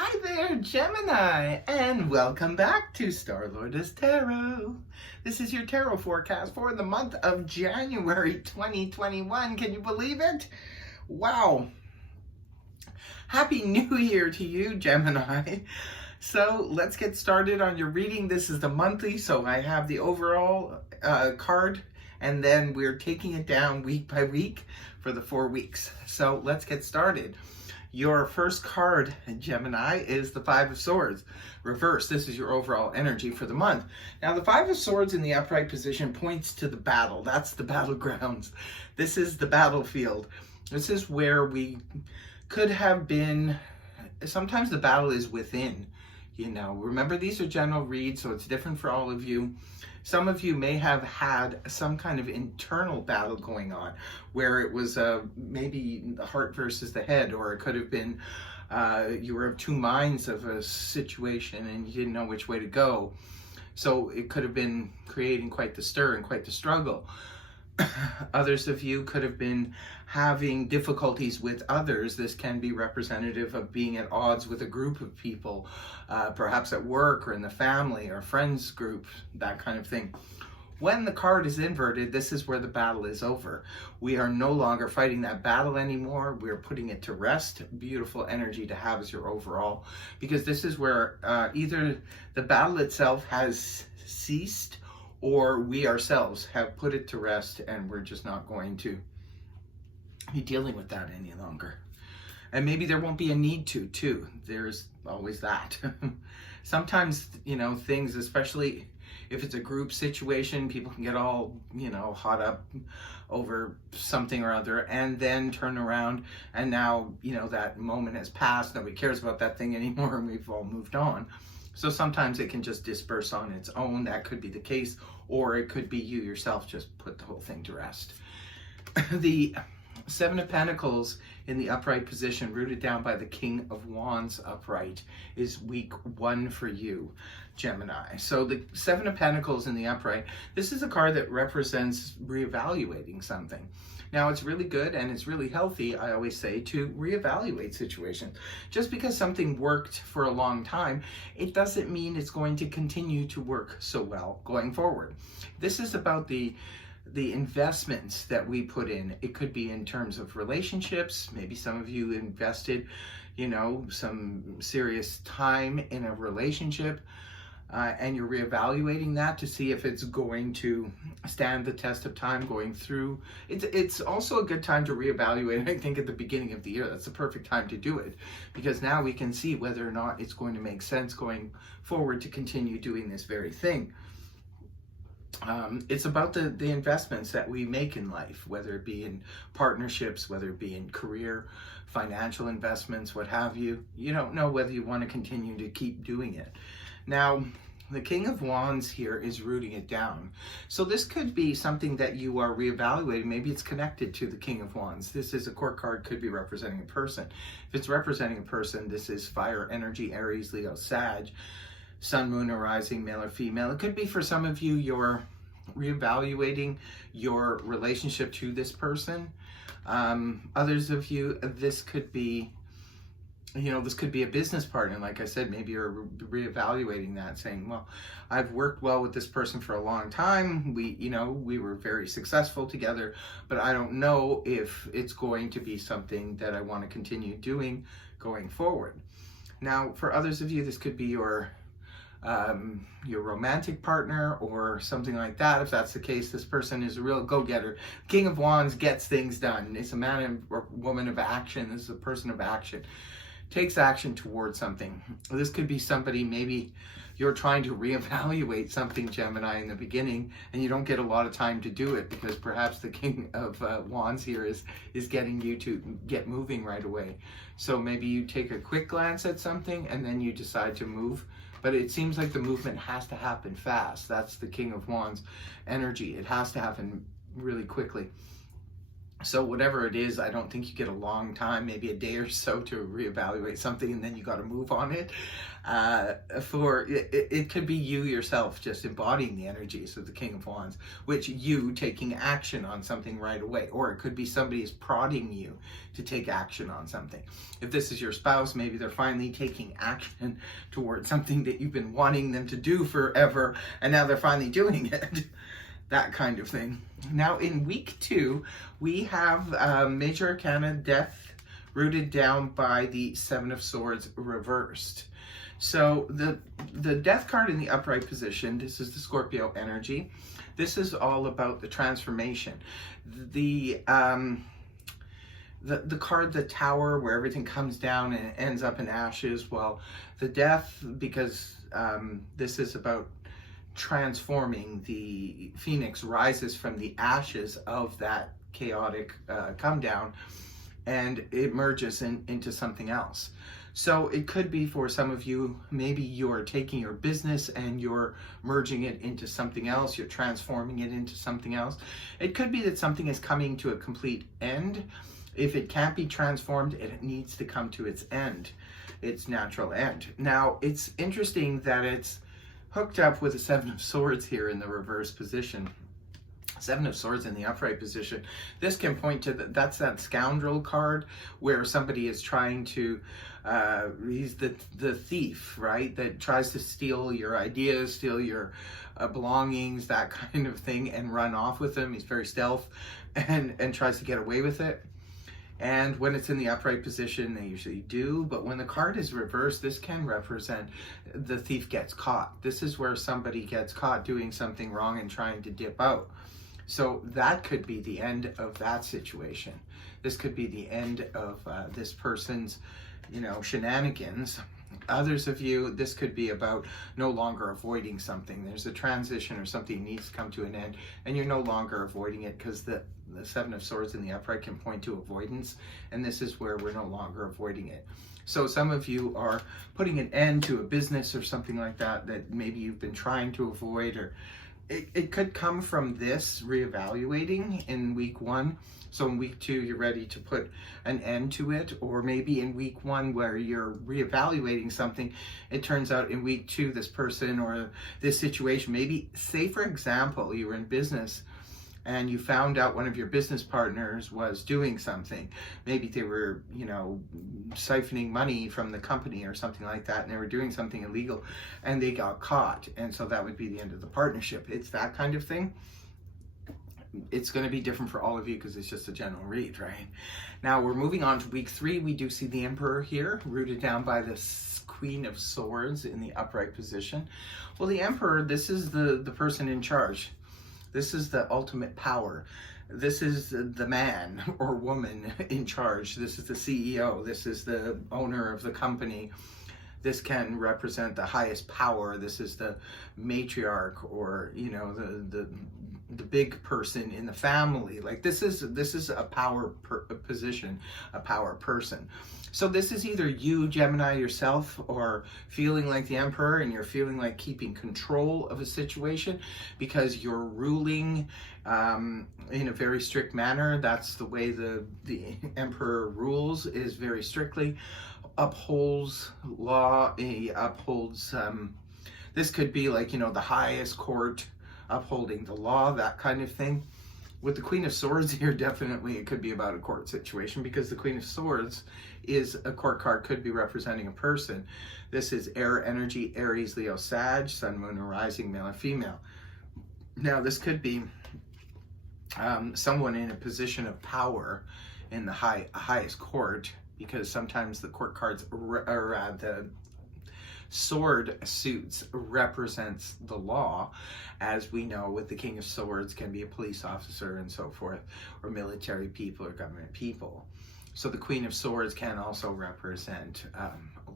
Hi there, Gemini, and welcome back to Star-Lordess Tarot. This is your tarot forecast for the month of January 2021. Can you believe it? Wow. Happy New Year to you, Gemini. So let's get started on your reading. This is the monthly, so I have the overall card, and then we're taking it down week by week for the 4 weeks. So let's get started. Your first card, Gemini, is the Five of Swords. Reverse. This is your overall energy for the month. Now, the Five of Swords in the upright position points to the battle. That's the battlegrounds. This is the battlefield. This is where we could have been. Sometimes the battle is within. Remember, these are general reads, so it's different for all of you. Some of you may have had some kind of internal battle going on where it was maybe the heart versus the head, or it could have been you were of two minds of a situation and you didn't know which way to go. So it could have been creating quite the stir and quite the struggle. Others of you could have been having difficulties with others. This can be representative of being at odds with a group of people, perhaps at work or in the family or friends group, that kind of thing. When the card is inverted, this is where the battle is over. We are no longer fighting that battle anymore. We're putting it to rest. Beautiful energy to have as your overall, because this is where either the battle itself has ceased, or we ourselves have put it to rest and we're just not going to be dealing with that any longer. And maybe there won't be a need to, too. There's always that. Sometimes, things, especially if it's a group situation, people can get all, hot up over something or other and then turn around and now, that moment has passed. Nobody cares about that thing anymore and we've all moved on. So sometimes it can just disperse on its own. That could be the case, or it could be you yourself just put the whole thing to rest. The Seven of Pentacles in the upright position, rooted down by the King of Wands upright, is week 1 for you, Gemini. So the Seven of Pentacles in the upright, this is a card that represents reevaluating something. Now, it's really good and it's really healthy, I always say, to reevaluate situations. Just because something worked for a long time, it doesn't mean it's going to continue to work so well going forward. This is about the investments that we put in. It could be in terms of relationships. Maybe some of you invested, some serious time in a relationship. And you're reevaluating that to see if it's going to stand the test of time going through. It's also a good time to reevaluate, I think, at the beginning of the year. That's the perfect time to do it, because now we can see whether or not it's going to make sense going forward to continue doing this very thing. It's about the investments that we make in life, whether it be in partnerships, whether it be in career, financial investments, what have you. You don't know whether you want to continue to keep doing it. Now, the King of Wands here is rooting it down. So this could be something that you are reevaluating. Maybe it's connected to the King of Wands. This is a court card, could be representing a person. If it's representing a person, this is fire energy, Aries, Leo, Sag, Sun, Moon, or Rising, male or female. It could be for some of you, you're reevaluating your relationship to this person. Others of you, this could be this could be a business partner. Like I said, maybe you're reevaluating that, saying, well, I've worked well with this person for a long time. We were very successful together, but I don't know if it's going to be something that I want to continue doing going forward. Now, for others of you, this could be your romantic partner or something like that. If that's the case, this person is a real go-getter. King of Wands gets things done. It's a man or woman of action. This is a person of action. Takes action towards something. This could be somebody, maybe you're trying to reevaluate something, Gemini, in the beginning, and you don't get a lot of time to do it because perhaps the King of Wands here is getting you to get moving right away. So maybe you take a quick glance at something and then you decide to move, but it seems like the movement has to happen fast. That's the King of Wands energy. It has to happen really quickly. So whatever it is, I don't think you get a long time, maybe a day or so, to reevaluate something, and then you got to move on it. It could be you yourself just embodying the energies of the King of Wands, which you taking action on something right away, or it could be somebody is prodding you to take action on something. If this is your spouse, maybe they're finally taking action towards something that you've been wanting them to do forever, and now they're finally doing it. That kind of thing. Now in week 2, we have Major Arcana Death rooted down by the Seven of Swords reversed. So the Death card in the upright position, this is the Scorpio energy. This is all about the transformation. The card, the Tower, where everything comes down and ends up in ashes. Well, the Death, because this is about transforming. The phoenix rises from the ashes of that chaotic come down, and it merges into something else. So it could be for some of you, maybe you're taking your business and you're merging it into something else, you're transforming it into something else. It could be that something is coming to a complete end. If it can't be transformed, it needs to come to its end, its natural end. Now, it's interesting that it's hooked up with the Seven of Swords here in the reverse position. Seven of Swords in the upright position. This can point to that's that scoundrel card where somebody is trying to, he's the thief, right? That tries to steal your ideas, steal your belongings, that kind of thing, and run off with them. He's very stealth and tries to get away with it. And when it's in the upright position, they usually do. But when the card is reversed, this can represent the thief gets caught. This is where somebody gets caught doing something wrong and trying to dip out. So that could be the end of that situation. This could be the end of this person's, shenanigans. Others of you, this could be about no longer avoiding something. There's a transition or something needs to come to an end, and you're no longer avoiding it, because the Seven of Swords in the upright can point to avoidance, and this is where we're no longer avoiding it. So some of you are putting an end to a business or something like that maybe you've been trying to avoid, or it could come from this reevaluating in week 1. So in week 2, you're ready to put an end to it, or maybe in week 1 where you're reevaluating something, it turns out in week 2, this person or this situation, maybe say for example, you were in business and you found out one of your business partners was doing something. Maybe they were, siphoning money from the company or something like that, and they were doing something illegal and they got caught. And so that would be the end of the partnership. It's that kind of thing. It's going to be different for all of you because it's just a general read, right? Now we're moving on to week 3. We do see the Emperor here, rooted down by the Queen of Swords in the upright position. Well, the Emperor, this is the person in charge. This is the ultimate power. This is the man or woman in charge. This is the CEO. This is the owner of the company. This can represent the highest power. This is the matriarch, or the big person in the family. Like this is a power position, a power person. So this is either you, Gemini, yourself, or feeling like the Emperor, and you're feeling like keeping control of a situation because you're ruling in a very strict manner. That's the way the Emperor rules, is very strictly, upholds law, upholds, this could be like, the highest court upholding the law, that kind of thing. With the Queen of Swords here, definitely it could be about a court situation, because the Queen of Swords is a court card, could be representing a person. This is air energy, Aries, Leo, Sag, Sun, Moon, or Rising, male or female. Now this could be someone in a position of power in the highest court, because sometimes the court cards, or the sword suits, represents the law, as we know with the King of Swords can be a police officer and so forth, or military people or government people. So the Queen of Swords can also represent a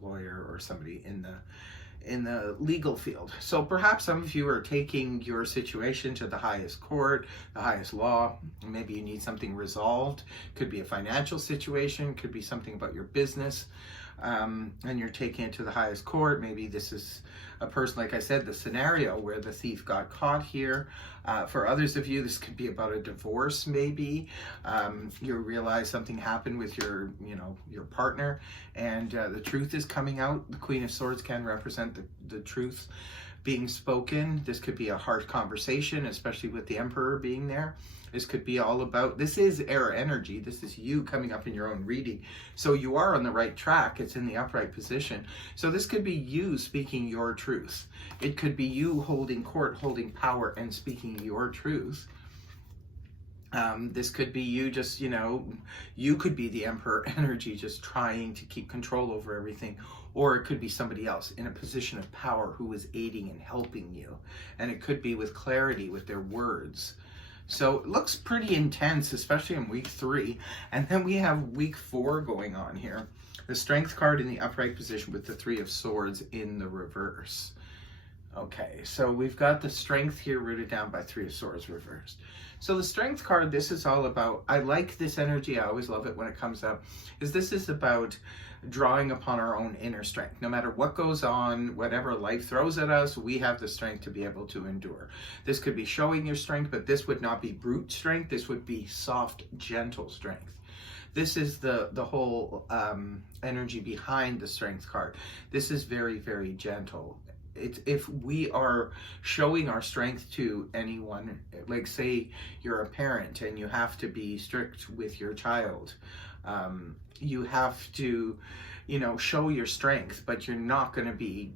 lawyer or somebody in the legal field. So perhaps some of you are taking your situation to the highest court, the highest law. Maybe you need something resolved. Could be a financial situation, could be something about your business. and you're taking it to the highest court. Maybe this is a person, like I said, the scenario where the thief got caught here. For others of you, this could be about a divorce, maybe. You realize something happened with your partner, and the truth is coming out. The Queen of Swords can represent the truth being spoken. This could be a harsh conversation, especially with the Emperor being there. This could be all about, this is air energy. This is you coming up in your own reading. So you are on the right track. It's in the upright position. So this could be you speaking your truth. It could be you holding court, holding power, and speaking your truth. This could be you just, you could be the Emperor energy, just trying to keep control over everything. Or it could be somebody else in a position of power who is aiding and helping you. And it could be with clarity, with their words. So it looks pretty intense, especially in week 3. And then we have week 4 going on here. The Strength card in the upright position with the 3 of Swords in the reverse. Okay, so we've got the Strength here rooted down by 3 of Swords reversed. So the Strength card, this is all about, I like this energy, I always love it when it comes up, this is about drawing upon our own inner strength. No matter what goes on, whatever life throws at us, we have the strength to be able to endure. This could be showing your strength, but this would not be brute strength. This would be soft, gentle strength. This is the whole energy behind the Strength card. This is very, very gentle. It's, if we are showing our strength to anyone, like say you're a parent and you have to be strict with your child, you have to, show your strength, but you're not going to be,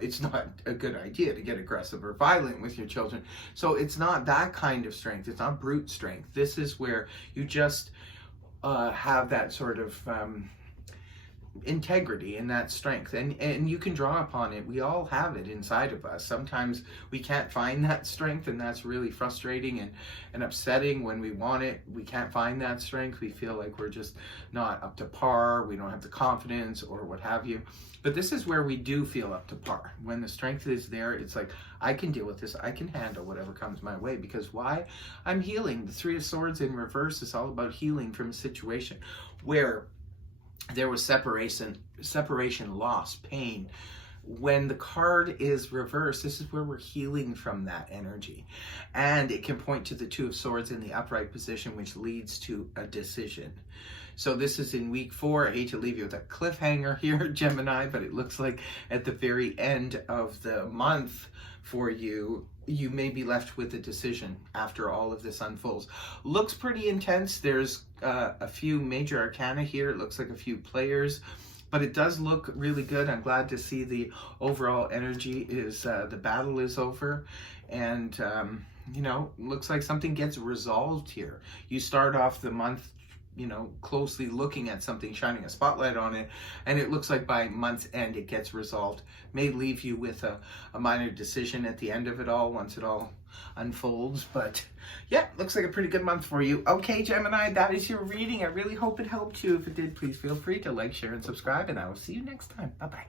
it's not a good idea to get aggressive or violent with your children. So it's not that kind of strength. It's not brute strength. This is where you just have that sort of integrity and that strength, and you can draw upon it. We all have it inside of us. Sometimes we can't find that strength, and that's really frustrating and upsetting. When we want it, we can't find that strength. We feel like we're just not up to par, we don't have the confidence or what have you. But this is where we do feel up to par. When the strength is there, it's like, I can deal with this, I can handle whatever comes my way. Because why? I'm healing. The 3 of Swords in reverse is all about healing from a situation where there was separation, loss, pain. When the card is reversed, this is where we're healing from that energy. And it can point to the 2 of Swords in the upright position, which leads to a decision. So this is in week 4. I hate to leave you with a cliffhanger here, Gemini, but it looks like at the very end of the month for you, you may be left with a decision after all of this unfolds. Looks pretty intense. There's a few major arcana here. It looks like a few players, but it does look really good. I'm glad to see the overall energy is the battle is over, and looks like something gets resolved here. You start off the month closely looking at something, shining a spotlight on it, and it looks like by month's end it gets resolved. May leave you with a minor decision at the end of it all, once it all unfolds, but yeah, looks like a pretty good month for you. Okay, Gemini, that is your reading. I really hope it helped you. If it did, please feel free to like, share, and subscribe, and I will see you next time. Bye-bye.